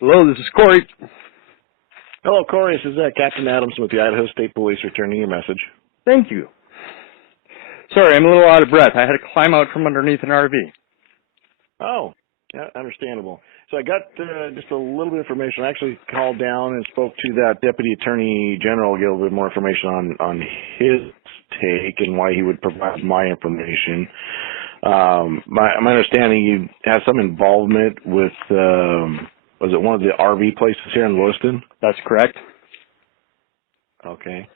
Hello, this is Corey. Hello, Corey. This is Captain Adamson with the Idaho State Police returning your message. Thank you. Sorry, I'm a little out of breath. I had to climb out from underneath an RV. Oh, yeah, understandable. So I got just a little bit of information. I actually called down and spoke to that Deputy Attorney General to get a little bit more information on his take and why he would provide my information. My understanding you have some involvement with, was it one of the RV places here in Lewiston? That's correct. Okay.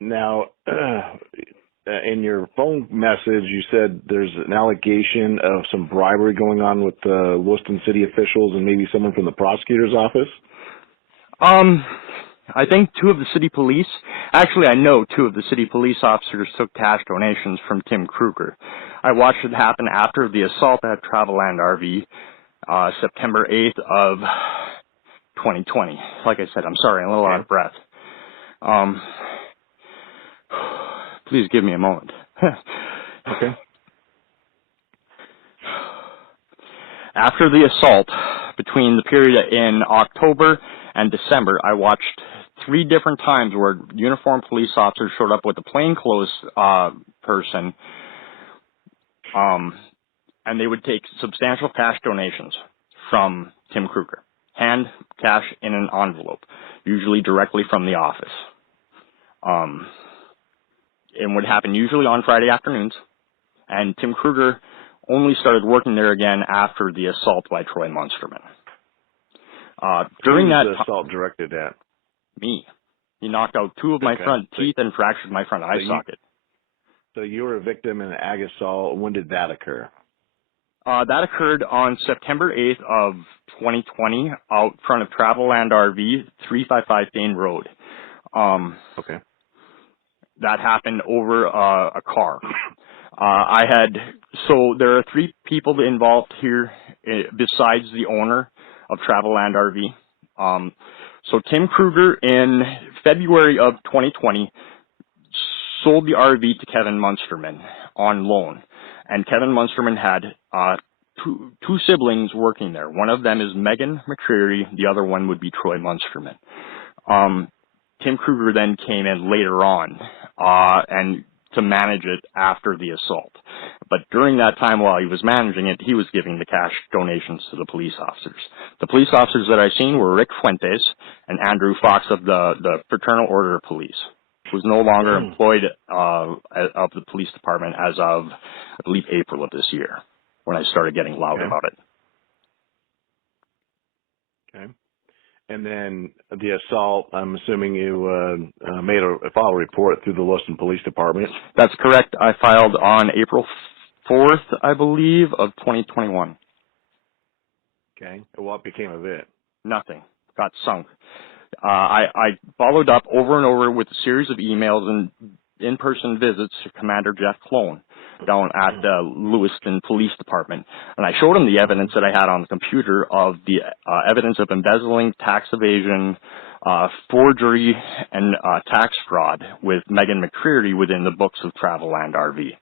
Now, in your phone message, you said there's an allegation of some bribery going on with Lewiston city officials and maybe someone from the prosecutor's office? I think two of the city police, actually I know two of the city police officers took cash donations from Tim Kruger. I watched it happen after the assault at Travelland RV, September 8th of 2020. Like I said, I'm sorry, I'm a little out of breath. Please give me a moment. Okay. After the assault, between the period in October and December, I watched 3 different times where uniformed police officers showed up with a plainclothes person, and they would take substantial cash donations from Tim Kruger. Hand cash in an envelope, usually directly from the office. It would happen usually on Friday afternoons, and Tim Kruger only started working there again after the assault by Troy Munsterman. During that assault directed at? Me. He knocked out 2 of my front teeth and fractured my front eye socket. So you were a victim in an ag assault. When did that occur? That occurred on September 8th of 2020 out front of Travelland RV, 355 Dane Road. Okay. That happened over a car. So there are 3 people involved here besides the owner of Travelland RV. So Tim Kruger in February of 2020 sold the RV to Kevin Munsterman on loan. And Kevin Munsterman had two siblings working there. One of them is Megan McCreary. The other one would be Troy Munsterman. Tim Kruger then came in later on and to manage it after the assault. But during that time while he was managing it, he was giving the cash donations to the police officers. The police officers that I've seen were Rick Fuentes and Andrew Fox of the Fraternal Order of Police, who's no longer employed of the police department as of, I believe, April of this year, when I started getting loud about it. Okay. And then the assault, I'm assuming you made a file report through the Lewiston Police Department. That's correct. I filed on April 4th, I believe, of 2021. Okay. And what became of it? Nothing. Got sunk. I followed up over and over with a series of emails and in-person visits to Commander Jeff Clone down at the Lewiston Police Department. And I showed him the evidence that I had on the computer of the evidence of embezzling, tax evasion, forgery, and tax fraud with Megan McCreary within the books of Travelland RV.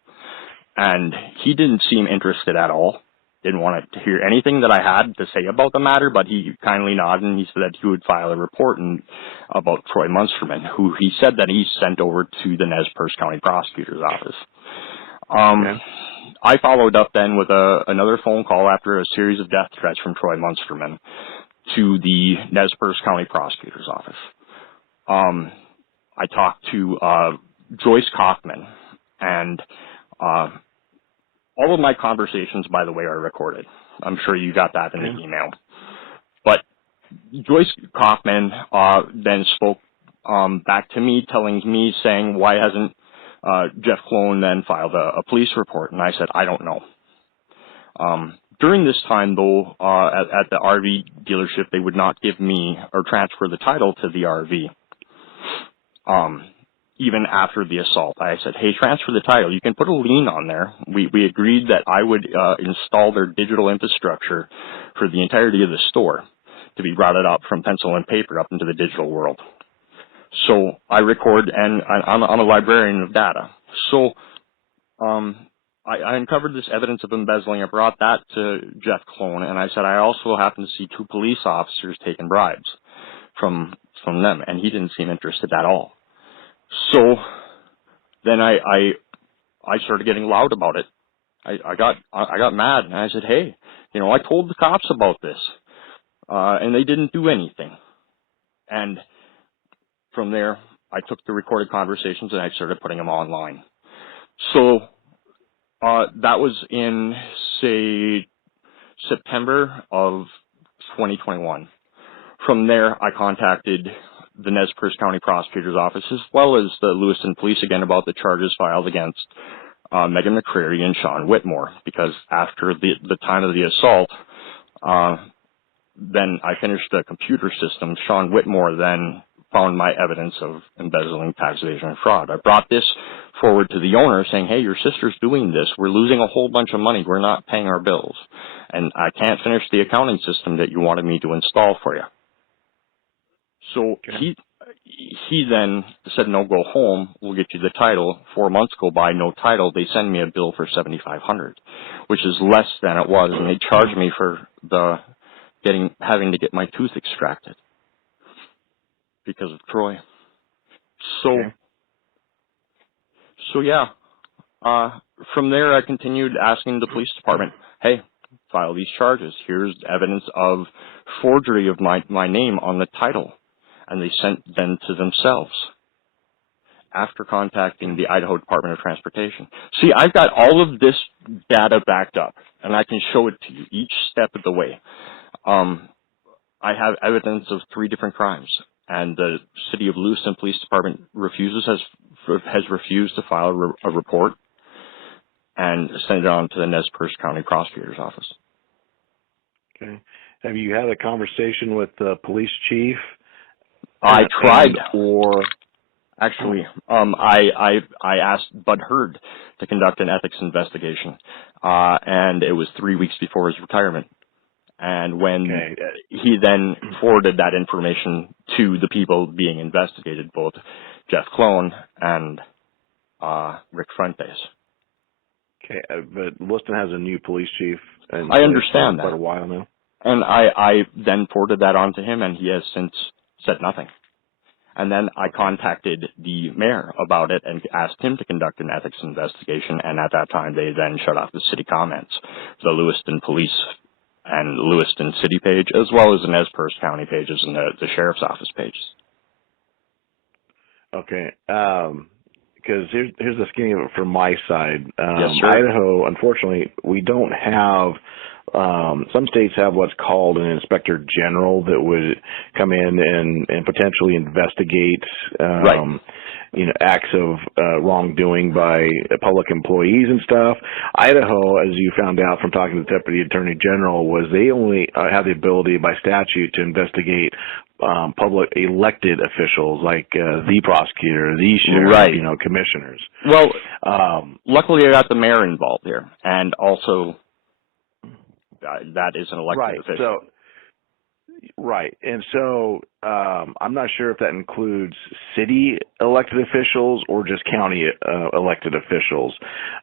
And he didn't seem interested at all. Didn't want to hear anything that I had to say about the matter, but he kindly nodded and he said that he would file a report about Troy Munsterman, who he said that he sent over to the Nez Perce County Prosecutor's Office. I followed up then with another phone call after a series of death threats from Troy Munsterman to the Nez Perce County Prosecutor's Office. I talked to Joyce Kaufman, and all of my conversations, by the way, are recorded. I'm sure you got that in the email. But Joyce Kaufman then spoke back to me, saying, why hasn't Jeff Clone then filed a police report? And I said, I don't know. During this time, though, at the RV dealership, they would not give me or transfer the title to the RV. Even after the assault, I said, hey, transfer the title. You can put a lien on there. We agreed that I would install their digital infrastructure for the entirety of the store to be routed up from pencil and paper up into the digital world. So I record, and I'm a librarian of data. So I uncovered this evidence of embezzling. I brought that to Jeff Clone, and I said I also happened to see 2 police officers taking bribes from them, and he didn't seem interested at all. So then I started getting loud about it. I got mad, and I said, hey, I told the cops about this, and they didn't do anything. And from there, I took the recorded conversations and I started putting them online. So that was in, say, September of 2021. From there, I contacted the Nez Perce County Prosecutor's Office as well as the Lewiston Police again about the charges filed against Megan McCreary and Sean Whitmore, because after the time of the assault, then I finished the computer system. Sean Whitmore then found my evidence of embezzling, tax evasion, and fraud. I brought this forward to the owner saying, hey, your sister's doing this. We're losing a whole bunch of money. We're not paying our bills. And I can't finish the accounting system that you wanted me to install for you. So okay. he then said, no, go home. We'll get you the title. 4 months go by, no title. They send me a bill for $7,500, which is less than it was. And they charged me for having to get my tooth extracted because of Troy. So, Okay. so yeah, from there I continued asking the police department, hey, file these charges. Here's evidence of forgery of my name on the title. And they sent them to themselves after contacting the Idaho Department of Transportation. See, I've got all of this data backed up, and I can show it to you each step of the way. I have evidence of 3 different crimes, and the City of Lewiston Police Department has refused to file a report and send it on to the Nez Perce County Prosecutor's Office. Okay. Have you had a conversation with the police chief? I tried. Or actually, I asked Bud Hurd to conduct an ethics investigation, and it was 3 weeks before his retirement. And when he then forwarded that information to the people being investigated, both Jeff Clone and Rick Fuentes. Okay, but Lewiston has a new police chief. And I understand that. Quite a while now. And I then forwarded that on to him, and he has since said nothing. And then I contacted the mayor about it and asked him to conduct an ethics investigation, and at that time they then shut off the city comments, the Lewiston Police and Lewiston City page, as well as the Nez Perce County pages and the Sheriff's Office pages. Okay, because here's the skinny of it from my side. Yes, sir. Idaho, unfortunately, we don't have. Some states have what's called an inspector general that would come in and potentially investigate, Right. Acts of wrongdoing by public employees and stuff. Idaho, as you found out from talking to the Deputy Attorney General, was they only have the ability by statute to investigate public elected officials like the prosecutor, the sheriff, right. Commissioners. Well, luckily I got the mayor involved here, and also that is an elected official. Right. And so I'm not sure if that includes city elected officials or just county elected officials.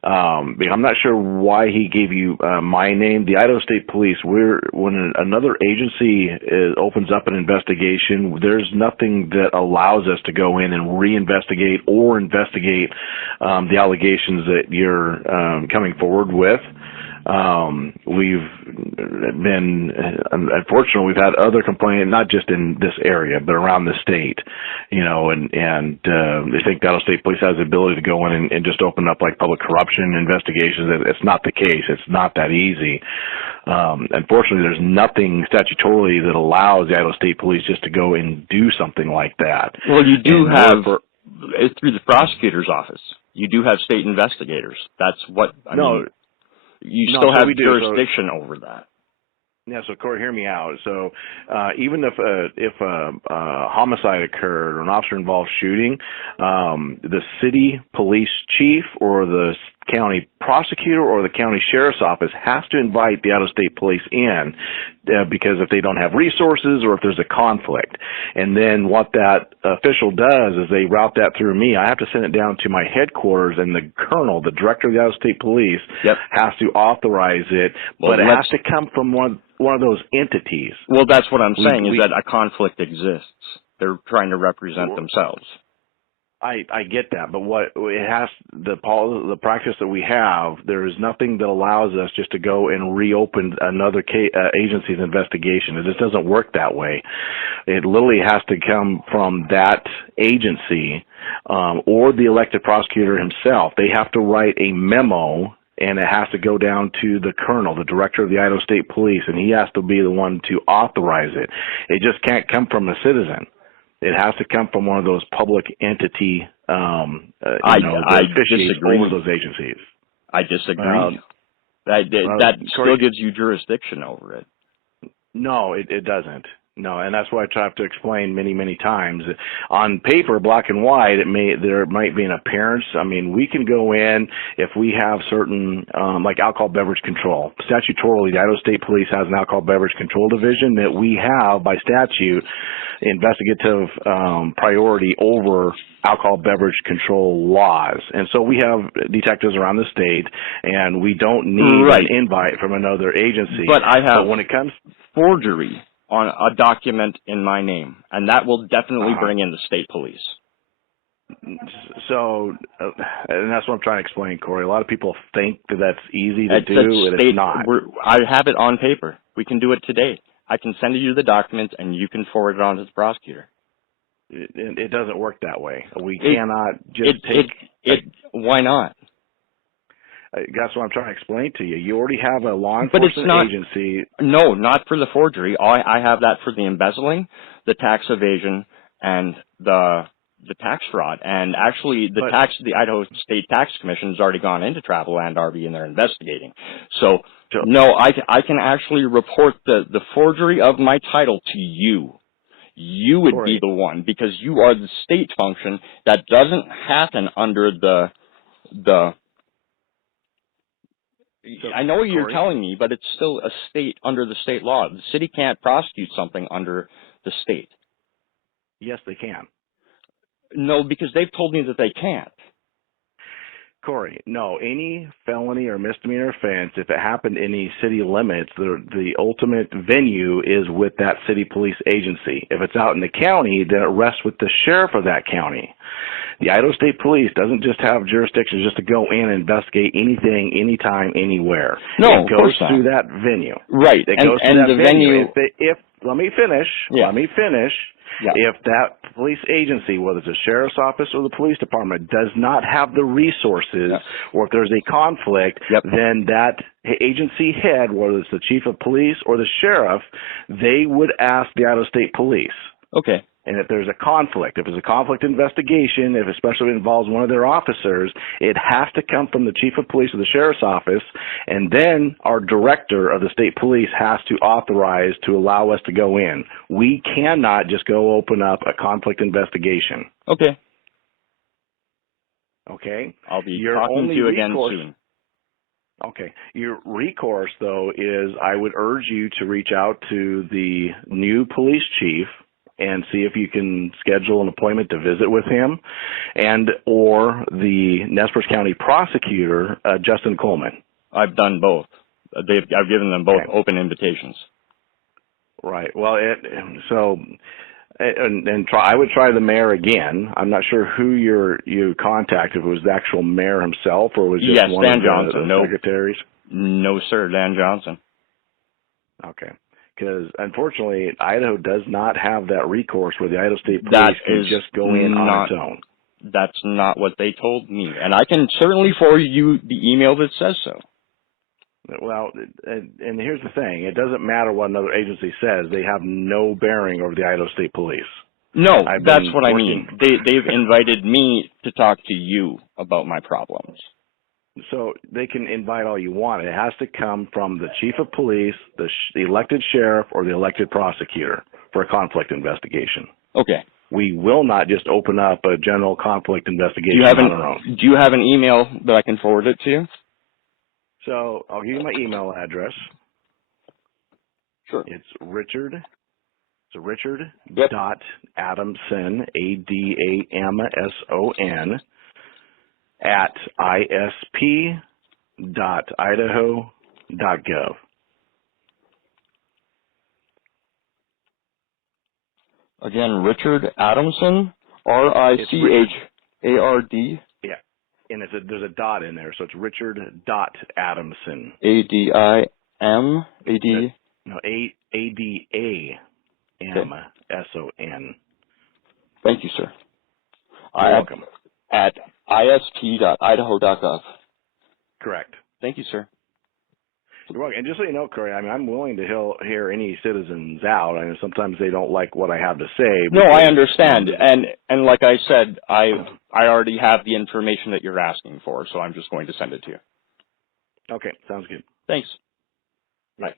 I'm not sure why he gave you my name. The Idaho State Police, when another agency opens up an investigation, there's nothing that allows us to go in and reinvestigate or investigate the allegations that you're coming forward with. We've been, unfortunately, we've had other complaints, not just in this area, but around the state, and they think Idaho State Police has the ability to go in and just open up like public corruption investigations. It's not the case. It's not that easy. Unfortunately, there's nothing statutorily that allows the Idaho State Police just to go and do something like that. Well, you do have, through the prosecutor's office, you do have state investigators. That's what, I mean. You still have jurisdiction over that. Yeah, so Corey, hear me out. So even if a homicide occurred or an officer-involved shooting, the city police chief or the county prosecutor or the county sheriff's office has to invite the out-of-state police in because if they don't have resources or if there's a conflict. And then what that official does is they route that through me. I have to send it down to my headquarters, and the colonel, the director of the out-of-state police, has to authorize it, but it has to come from one of those entities. Well, that's what I'm saying, is that a conflict exists. They're trying to represent themselves. I get that, but what it has, the practice that we have, there is nothing that allows us just to go and reopen another agency's investigation. It just doesn't work that way. It literally has to come from that agency or the elected prosecutor himself. They have to write a memo, and it has to go down to the colonel, the director of the Idaho State Police, and he has to be the one to authorize it. It just can't come from a citizen. It has to come from one of those public entity, I disagree. Over those agencies. I disagree. That still gives you jurisdiction over it. No, it doesn't. No, and that's why I have to explain many, many times. On paper, black and white, there might be an appearance. I mean, we can go in if we have certain, like alcohol beverage control. Statutorily, the Idaho State Police has an alcohol beverage control division that we have, by statute, investigative priority over alcohol beverage control laws. And so we have detectives around the state, and we don't need an invite from another agency. But I have when it comes forgery on a document in my name, and that will definitely bring in the state police. So, and that's what I'm trying to explain, Corey. A lot of people think that that's easy to do, and it's not. I have it on paper. We can do it today. I can send you the documents, and you can forward it on to the prosecutor. It doesn't work that way. We cannot just take... Why not? That's what I'm trying to explain to you. You already have a law enforcement agency. No, not for the forgery. I have that for the embezzling, the tax evasion, and the tax fraud. And actually, the Idaho State Tax Commission has already gone into Travel Land RV, and they're investigating. So no, I can actually report the forgery of my title to you. You would be the one, because you are the state function. That doesn't happen under the I know what you're telling me, but it's still a state under the state law. The city can't prosecute something under the state. Yes, they can. No, because they've told me that they can't. Corey, no, any felony or misdemeanor offense, if it happened in any city limits, the ultimate venue is with that city police agency. If it's out in the county, then it rests with the sheriff of that county. The Idaho State Police doesn't just have jurisdiction just to go in and investigate anything, anytime, anywhere. No, it goes through that venue. Right. It goes through that venue. Let me finish. Yeah. Let me finish. Yeah. If that police agency, whether it's a sheriff's office or the police department, does not have the resources, or if there's a conflict, then that agency head, whether it's the chief of police or the sheriff, they would ask the Idaho State Police. Okay. And if there's a conflict, if it's a conflict investigation, if especially it involves one of their officers, it has to come from the chief of police or the sheriff's office, and then our director of the state police has to authorize to allow us to go in. We cannot just go open up a conflict investigation. Okay. Okay? I'll be talking to you again soon. Okay. Your recourse, though, is I would urge you to reach out to the new police chief and see if you can schedule an appointment to visit with him, and or the Nez Perce County prosecutor, Justin Coleman. I've done both. I've given them both open invitations. Right. Well, I would try the mayor again. I'm not sure who you contacted. If it was the actual mayor himself, or was it just one of the secretaries? No, sir, Dan Johnson. Okay. Because, unfortunately, Idaho does not have that recourse where the Idaho State Police can just go in on its own. That's not what they told me. And I can certainly forward you the email that says so. Well, and here's the thing. It doesn't matter what another agency says. They have no bearing over the Idaho State Police. No, that's what I mean. They've invited me to talk to you about my problems. So they can invite all you want. It has to come from the chief of police, the elected sheriff, or the elected prosecutor for a conflict investigation. Okay. we will not just open up a general conflict Do investigation you have on our own. do you have an email that I can forward it to you? So I'll give you my email address. Sure. It's Richard. So Richard Yep. dot Adamson, ADAMSON, at isp.idaho.gov. Again, Richard Adamson, RICHARD Yeah, and there's a dot in there, so it's Richard dot Adamson. ADIM No, ADAMSON. Thank you, sir. You're welcome. At isp.idaho.gov. Correct. Thank you, sir. You're welcome. And just so you know, Corey, I mean, I'm willing to hear any citizens out. I mean, sometimes they don't like what I have to say. No, I understand, and like I said, I already have the information that you're asking for, so I'm just going to send it to you. Okay, sounds good. Thanks. Bye.